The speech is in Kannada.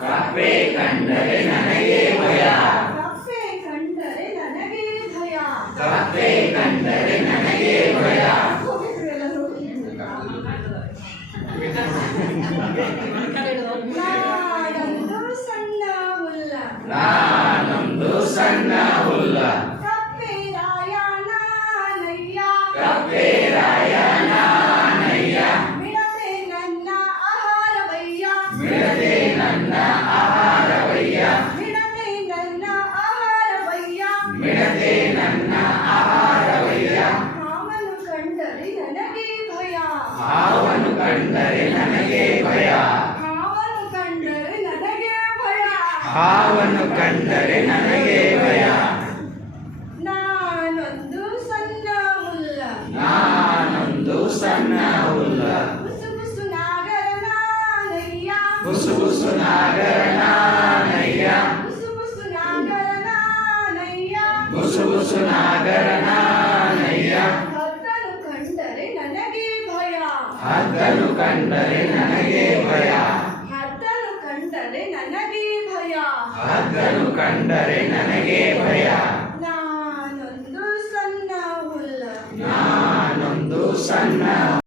ಕಪ್ಪೆ ಕಂಡರೆ ನನಗೆ ಭಯ. ಕಪ್ಪೆ ಕಂಡರೆ ನನಗೆ ಭಯ. ಕಪ್ಪೆ ಕಂಡರೆ ನನಗೆ ಭಯ. ಹೋಗಿದ್ರು ಎಲ್ಲರೂ. ನಾನೊಂದು ಸಣ್ಣ ಹುಲ್ಲ. ನಾನೊಂದು ಸಣ್ಣ ಹುಲ್ಲ. ಕಪ್ಪೆ ರಾಯ ನಾನಯ್ಯ. ಕಪ್ಪೆ ರಾಯ ನಾನಯ್ಯ. ಬಿಡದೆ ನನ್ನ ಆಹಾರವಯ್ಯ. ಬಿಡದೆ ನನ್ನ ಆಹಾರವಯ್ಯ. ಬಿಡದೆ ನನ್ನ ಆಹಾರವಯ್ಯ. ಬಿಡದೆ ನನ್ನ ಆಹಾರವಯ್ಯ. ಹಾವನ್ನು ಕಂಡರೆ ನನಗೆ ಭಯ. ಹಾವನ್ನು ಕಂಡರೆ ನನಗೆ ಭಯ. ಹಾವನ್ನು ಕಂಡರೆ ನನಗೆ ಭಯ. ಹಾವನ್ನು ಕಂಡರೆ ನನಗೆ ಭಯ. ನಾನೊಂದು ಸಣ್ಣ ಹುಲ್ಲ. ನಾನೊಂದು ಸಣ್ಣ ಹುಲ್ಲ. ಬುಸು ಬುಸು ನಾಗರ ನಾನಯ್ಯ. ಬುಸು ಬುಸು ನಾಗರ ನಾನಯ್ಯ. ಬುಸು ಬುಸು ನಾಗರ ನಾನಯ್ಯ. ಬುಸು ಬುಸು ನಾಗರ ನಾನಯ್ಯ. ಹದ್ದನು ಕಂಡರೆ ನನಗೆ ಭಯ. ಹದ್ದನು ಕಂಡರೆ ನನಗೆ ಭಯ. ಹದ್ದನು ಕಂಡರೆ ನನಗೆ ಭಯ. ಹದ್ದನು ಕಂಡರೆ ನನಗೆ ಭಯ. ನಾನೊಂದು ಸಣ್ಣ ಹುಲ್ಲ. ನಾನೊಂದು ಸಣ್ಣ